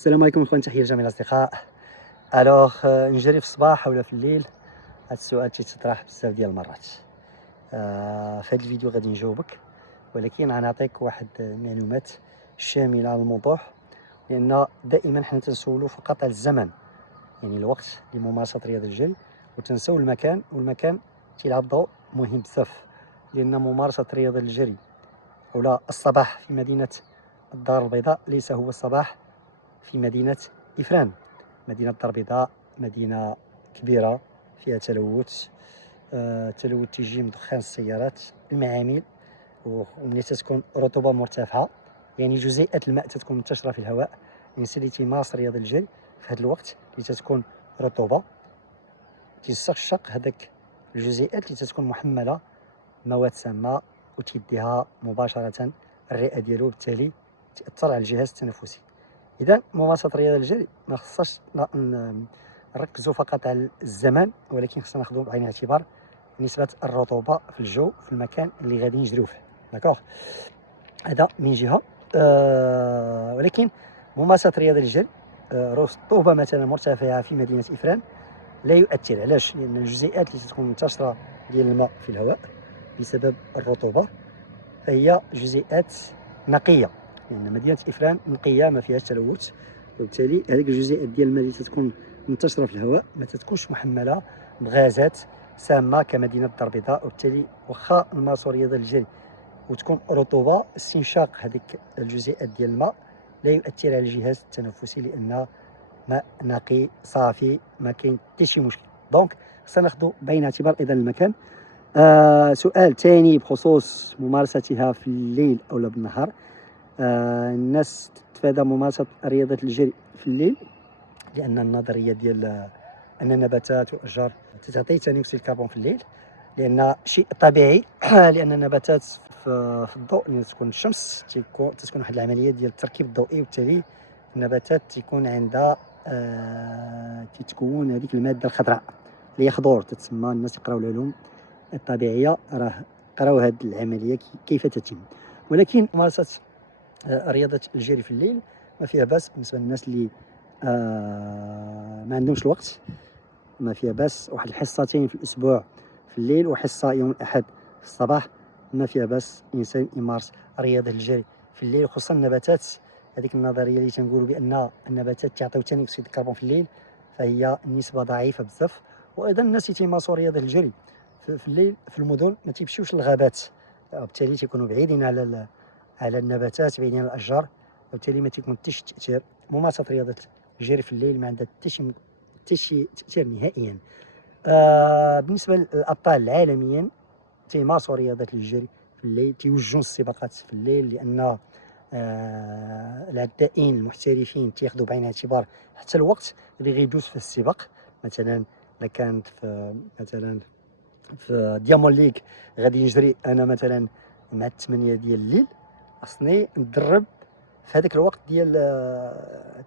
السلام عليكم اخوان، تحيه لجميع الاصدقاء. الوغ نجري في الصباح ولا في الليل؟ هذا السؤال تيتطرح بزاف ديال المرات. في هذا الفيديو غادي نجاوبك، ولكن غنعطيك واحد المعلومات شامله على الموضوع، لان دائما حنا تنسولو فقط على الزمن، يعني الوقت لممارسه رياضه الجري، وتنساو المكان، والمكان تيلعب دور مهم بزاف، لان ممارسه رياضه الجري ولا الصباح في مدينه الدار البيضاء ليس هو الصباح في مدينة إفران. مدينة الدار البيضاء مدينة كبيرة فيها تلوث، التلوث تيجي من دخان السيارات، المعامل، وملي تتكون رطوبة مرتفعة يعني جزيئات الماء تتكون منتشرة في الهواء. الإنسان اللي تيمارس رياضة الجري في هذا الوقت اللي تتكون رطوبة تيستشق هذاك الجزيئات اللي تتكون محملة مواد سامة، وتيديها مباشرة الرئة ديالو، بالتالي تأثر على الجهاز التنفسي. إذا ممارسة رياضة الجري ما خصهاش نركزوا فقط على الزمان، ولكن خصنا ناخذوا بعين الاعتبار نسبة الرطوبة في الجو في المكان اللي غادي نجريو فيه. داكوغ، هذا من جهة. ولكن ممارسة رياضة الجري رطوبة مثلا مرتفعة في مدينة إفران لا يؤثر. علاش؟ لأن الجزيئات اللي تكون منتشرة ديال الماء في الهواء بسبب الرطوبة فهي جزيئات نقية، لأن مدينة إفران نقية ما فيهاش تلوث، وبالتالي هذيك الجزيئات ديال الماء اللي تتكون منتشرة في الهواء ما تتكونش محملة بغازات سامة كمدينة الدار البيضاء. وبالتالي واخا نمارسو رياضة الجري وتكون رطوبة، استنشاق هذيك الجزيئات ديال الماء لا يؤثر على الجهاز التنفسي، لأن ماء نقي صافي ما كاين حتى شي مشكل. دونك خصنا ناخذ بعين الاعتبار ايضا المكان. سؤال ثاني بخصوص ممارستها في الليل أو لا بالنهار. الناس تتفادى ممارسة رياضة الجري في الليل، لأن النظرية ديال أن النباتات والأشجار تعطي ثاني أكسيد الكربون في الليل، لأن شيء طبيعي لأن النباتات في الضوء، ملي تكون الشمس تكون واحد العملية ديال التركيب الضوئي، وبالتالي النباتات تيكون عندها تتكون هذيك المادة الخضراء اللي هي خضور، تتسمى الناس يقراو العلوم الطبيعيه راه قراو هذه العمليه كيف تتم. ولكن ممارسه رياضه الجري في الليل ما فيها باس بالنسبه للناس اللي ما عندهمش الوقت. ما فيها باس واحد الحصتين في الاسبوع في الليل وحصه يوم الاحد في الصباح، ما فيها باس الانسان يمارس رياضه الجري في الليل، خصوصا النباتات. هذيك النظريه اللي تنقولوا بان النباتات تعطيو ثاني اكسيد الكربون في الليل فهي النسبه ضعيفه بزاف. وايضا الناس اللي تيمارسوا رياضه الجري في الليل في المدن ما تيمشيوش للغابات، وبالتالي تيكونوا بعيدين على النباتات، بعيدين على الاشجار، وبالتالي ما تيكون حتى شي تاثير. ممارسه رياضه الجري في الليل ما عندها حتى شي تاثير نهائيا. بالنسبه للابطال عالميا تيمارسوا رياضه الجري في الليل، تيوجهوا السباقات في الليل، لان العدائين المحترفين تياخذوا بعين الاعتبار حتى الوقت اللي غيدوز في السباق. مثلا الا كانت في ديامون ليغ غادي نجري انا مثلا مع 8 ديال الليل، خصني ندرب في هذاك الوقت ديال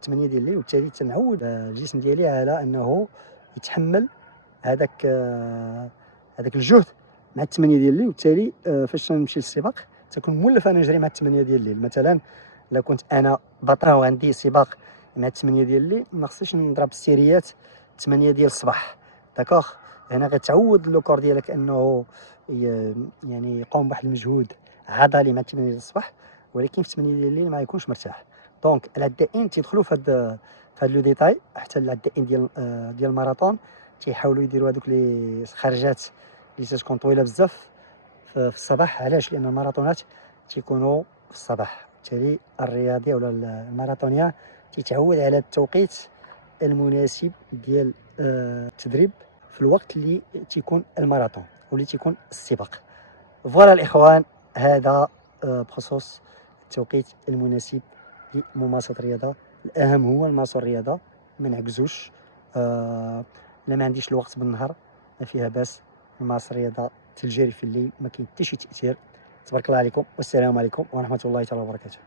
8 ديال الليل، وبالتالي تنعود الجسم ديالي على انه يتحمل هذاك الجهد مع 8 ديال الليل. وبالتالي فاش نمشي للسباق تكون مولف انا نجري مع 8 ديال الليل. مثلا لو كنت انا بطل وعندي سباق مع 8 ديال الليل، ما خصنيش نضرب السيريات 8 ديال الصباح. داكوغ، هنا غتعود اللوكور ديالك انه يعني يقوم بواحد المجهود عضلي مع 8 ديال الصباح، ولكن في 8 ديال الليل ما يكونش مرتاح. دونك العدائين تيدخلوا في هذا لو ديتاي، حتى العدائين ديال الماراثون تيحاولوا يديروا هذوك لي خرجات اللي تتكون طويله بزاف في الصباح. علاش؟ لان الماراثونات تيكونوا في الصباح، بالتالي الرياضي ولا الماراثونيان تيتعود على التوقيت المناسب ديال التدريب في الوقت اللي تيكون الماراثون واللي تيكون السباق. فوالا الاخوان، هذا بخصوص التوقيت المناسب لممارسه الرياضه. الاهم هو نمارسوا الرياضه، ما نعكزوش. الا ما عنديش الوقت بالنهار ما فيها باس نمارس الرياضه الجري في الليل، ما كاين حتى شي تاثير. تبارك الله عليكم، والسلام عليكم ورحمه الله تعالى وبركاته.